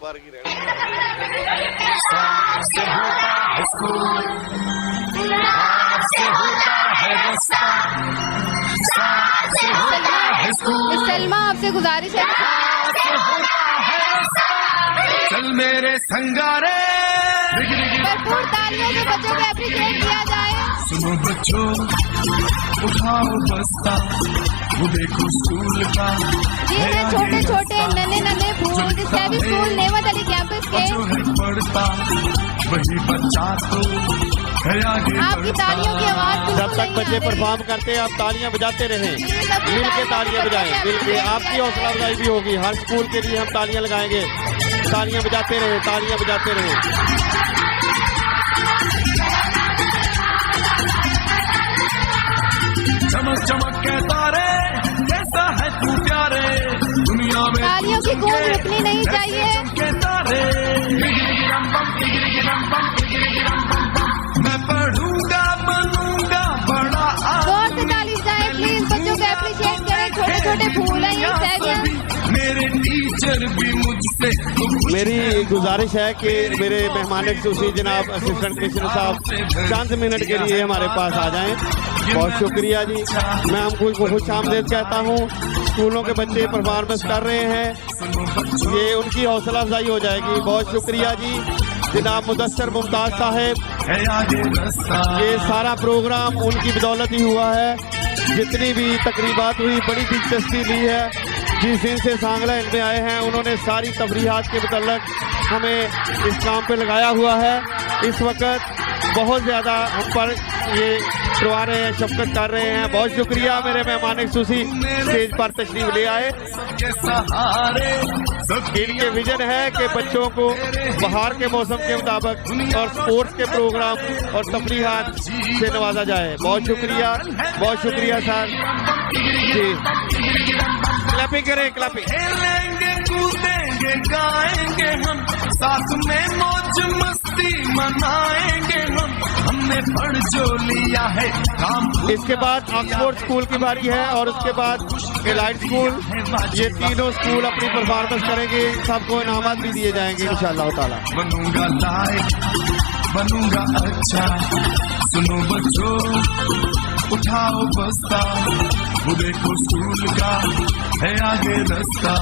पार की रहना। सलमा आपसे गुजारिश है चल मेरे संगारे भरपूर तालियों से बच्चों को एप्रिशिएट किया जाए। सुनो बच्चों उठाओ बस्ता वो देखो स्कूल का जी हैं छोटे छोटे नन्हे नन्हे फूल सैवी स्कूल नेमत अली कैंपस के जो है पढ़ता वही बच्चा तो है आगे आपकी तालियों की आवाज जब तक बच्चे परफॉर्म करते हैं आप तालियां बजाते रहें, मिल के तालियां बजाएं, मिल के आपकी हौसला अफजाई भी होगी। हर स्कूल के लिए हम तालियां लगाएंगे, तालियां बजाते रहें, तालियां बजाते रहें। चमक चमक के तारे कैसा है तू प्यारे दुनिया में तालियों की गूंज रुकनी नहीं चाहिए। के तारे मैं पढ़ूंगा बनूंगा बड़ा जोर से ताली जाए प्लीज। बच्चों को एप्रिशिएट करें। छोटे छोटे फूल हैं ये सैवियां। मेरे टीचर भी मुझसे मेरी गुजारिश है कि मेरे मेहमान खुसूसी जनाब असिस्टेंट कमिश्नर साहब चंद मिनट के लिए हमारे पास आ जाएं। बहुत शुक्रिया जी। मैं हमको खुश आमदेद कहता हूँ। स्कूलों के बच्चे परफॉर्मेंस कर रहे हैं, ये उनकी हौसला अफजाई हो जाएगी। बहुत शुक्रिया जी जनाब मुदस्सर मुमताज साहब। ये सारा प्रोग्राम उनकी बदौलत ही हुआ है। जितनी भी तकरीबात हुई बड़ी दिलचस्पी ली है। जिस दिन से सांगला इनमें आए हैं उन्होंने सारी तफरीहात के मुतल्लक हमें इस काम पे लगाया हुआ है। इस वक्त बहुत ज़्यादा हम पर ये करवा रहे हैं, शफकत कर रहे हैं। बहुत शुक्रिया मेरे मेहमान खुसूसी स्टेज पर तशरीफ ले आए। इनके विजन है कि बच्चों को बाहर के मौसम के मुताबिक और स्पोर्ट्स के प्रोग्राम और तफरीहात से नवाजा जाए। बहुत शुक्रिया सर जी। क्लैपिंग करें, क्लैपिंग। खेलेंगे कूदेंगे गाएंगे हम साथ में मौज मस्ती मनाएंगे हमने पढ़ जो लिया है काम। इसके बाद ऑक्सफोर्ड स्कूल की बारी है और उसके बाद एलाइट स्कूल। ये तीनों स्कूल अपनी परफॉर्मेंस करेंगे। सबको इनामात भी दिए जाएंगे इंशाअल्लाह ताला। बनूंगा लायक बनूंगा अच्छा सुनो बच्चों उठाओ बस्ता वो देखो स्कूल का है आगे रास्ता।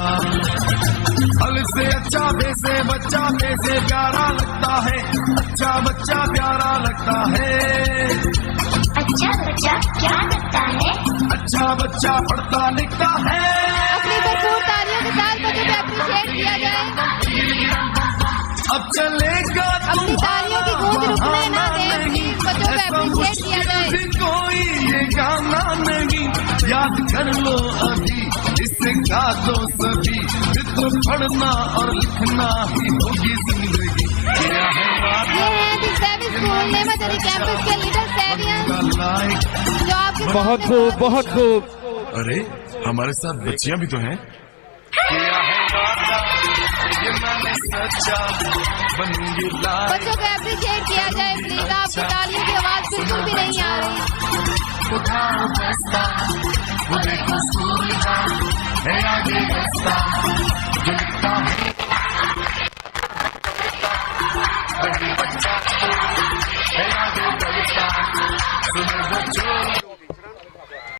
फल से अच्छा वैसे बच्चा वैसे प्यारा लगता है। अच्छा बच्चा प्यारा लगता है। अच्छा बच्चा क्या लगता है? अच्छा बच्चा पढ़ता लिखता है। अपनी भरपूर तालियों के साथ बच्चों को एप्रिशिएट किया जाए। अब चलेगा अपनी तालियों की गूंज रुकने ना दें प्लीज। बच्चों को एप्रिशिएट किया जाए। कोई ये गाना नहीं याद कर लो अभी इससे गा दो सभी। तो पढ़ना और लिखना ही होगी जिंदगी। ये है दी सैवी स्कूल नेमत अली कैंपस के लीडर सैवियन जो आपके बहुत खूब, बहुत खूब। अरे हमारे साथ बच्चियां भी तो हैं। बच्चों को एप्रिशिएट किया जाए प्लीज। आपकी तालियों की आवाज बिल्कुल भी नहीं आ रही। उठाओ बस्ता वो देखो स्कूल का है आगे रास्ता।